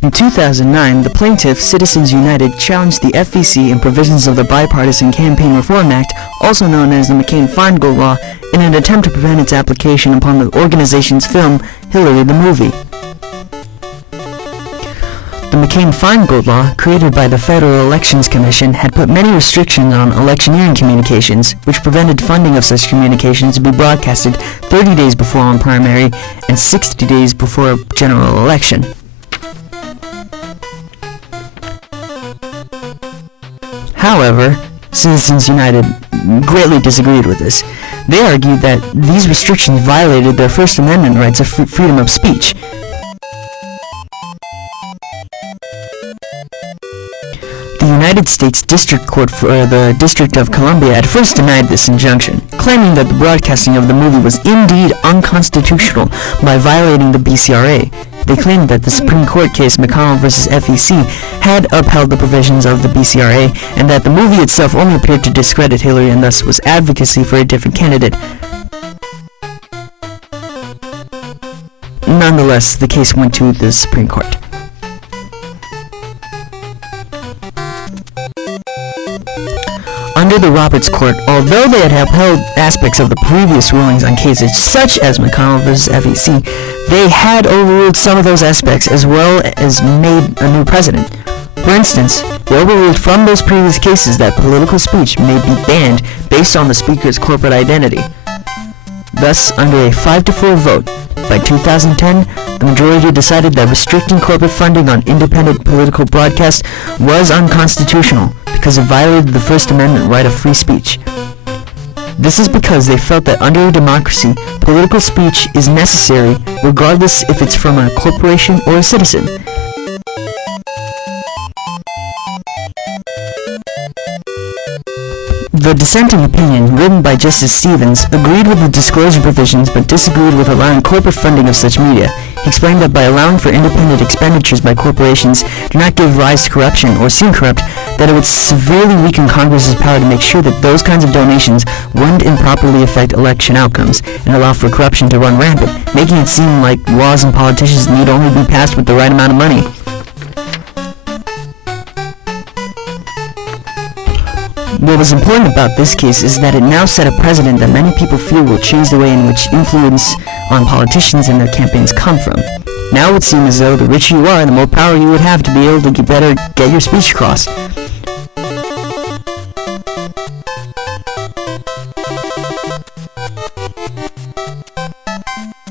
In 2009, the plaintiff, Citizens United, challenged the F.E.C. and provisions of the Bipartisan Campaign Reform Act, also known as the McCain-Feingold Law, in an attempt to prevent its application upon the organization's film, Hillary the Movie. The McCain-Feingold Law, created by the Federal Elections Commission, had put many restrictions on electioneering communications, which prevented funding of such communications to be broadcasted 30 days before a primary and 60 days before a general election. However, Citizens United greatly disagreed with this. They argued that these restrictions violated their First Amendment rights of freedom of speech. The United States District Court for the District of Columbia at first denied this injunction, claiming that the broadcasting of the movie was indeed unconstitutional by violating the BCRA. They claimed that the Supreme Court case McConnell v. F.E.C. had upheld the provisions of the BCRA and that the movie itself only appeared to discredit Hillary and thus was advocacy for a different candidate. Nonetheless, the case went to the Supreme Court. Under the Roberts Court, although they had upheld aspects of the previous rulings on cases such as McConnell v. F.E.C., they had overruled some of those aspects as well as made a new precedent. For instance, they overruled from those previous cases that political speech may be banned based on the speaker's corporate identity. Thus, under a 5-4 vote, by 2010, the majority decided that restricting corporate funding on independent political broadcasts was unconstitutional because it violated the First Amendment right of free speech. This is because they felt that under a democracy, political speech is necessary regardless if it's from a corporation or a citizen. The dissenting opinion, written by Justice Stevens, agreed with the disclosure provisions but disagreed with allowing corporate funding of such media. He explained that by allowing for independent expenditures by corporations do not give rise to corruption or seem corrupt, that it would severely weaken Congress's power to make sure that those kinds of donations wouldn't improperly affect election outcomes and allow for corruption to run rampant, making it seem like laws and politicians need only be passed with the right amount of money. What was important about this case is that it now set a precedent that many people feel will change the way in which influence on politicians and their campaigns come from. Now it would seem as though the richer you are, the more power you would have to be able to better get your speech across.